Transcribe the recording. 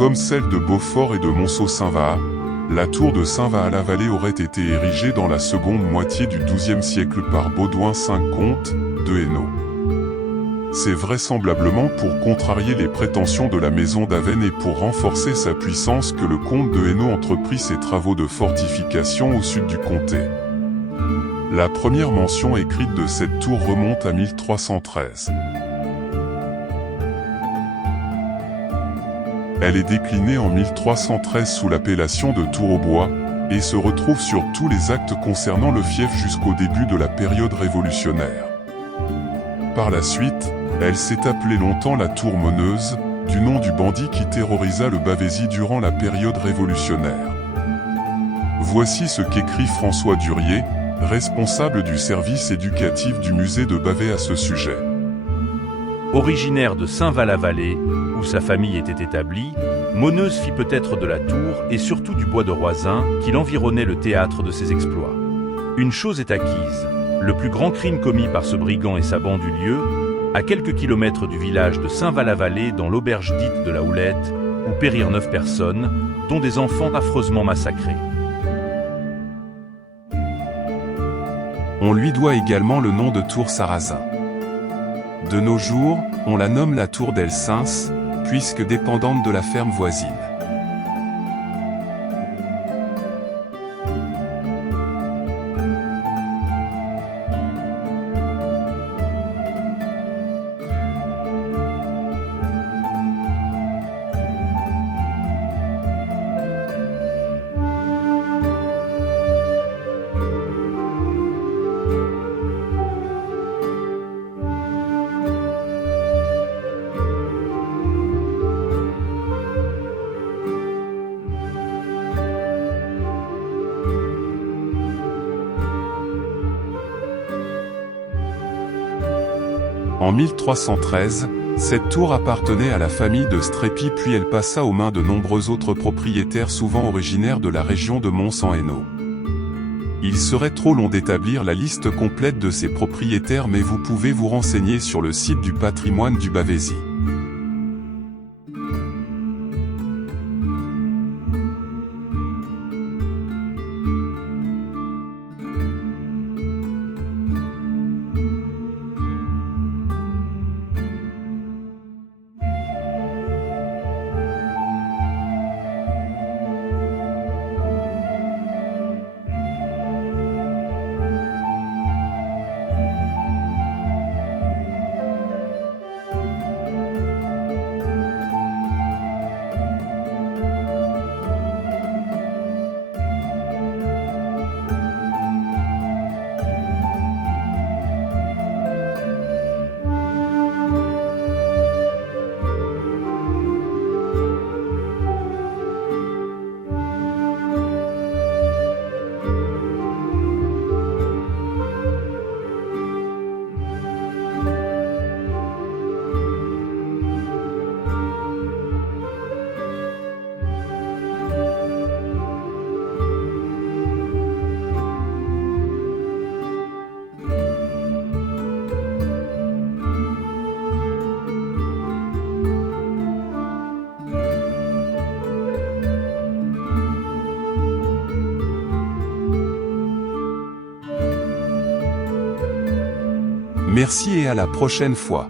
Comme celle de Beaufort et de Monceau-Saint-Vaast, la tour de Saint-Vaast-la-Vallée aurait été érigée dans la seconde moitié du XIIe siècle par Baudouin V, comte de Hainaut. C'est vraisemblablement pour contrarier les prétentions de la maison d'Avesnes et pour renforcer sa puissance que le comte de Hainaut entreprit ses travaux de fortification au sud du comté. La première mention écrite de cette tour remonte à 1313. Elle est déclinée en 1313 sous l'appellation de tour au bois, et se retrouve sur tous les actes concernant le fief jusqu'au début de la période révolutionnaire. Par la suite, elle s'est appelée longtemps la tour Monneuse, du nom du bandit qui terrorisa le Bavésie durant la période révolutionnaire. Voici ce qu'écrit François Durier, responsable du service éducatif du musée de Bavay à ce sujet. Originaire de Saint-Vaast-la-Vallée, où sa famille était établie, Monneuse fit peut-être de la tour et surtout du bois de Roisin qui l'environnait le théâtre de ses exploits. Une chose est acquise, le plus grand crime commis par ce brigand et sa bande eut lieu à quelques kilomètres du village de Saint-Vaast-la-Vallée dans l'auberge dite de la Houlette, où périrent 9 personnes, dont des enfants affreusement massacrés. On lui doit également le nom de tour Sarrazin. De nos jours, on la nomme la tour d'Elsens, puisque dépendante de la ferme voisine. En 1313, cette tour appartenait à la famille de Strépy puis elle passa aux mains de nombreux autres propriétaires souvent originaires de la région de Mons-en-Hainaut. Il serait trop long d'établir la liste complète de ces propriétaires mais vous pouvez vous renseigner sur le site du patrimoine du Bavésie. Merci et à la prochaine fois.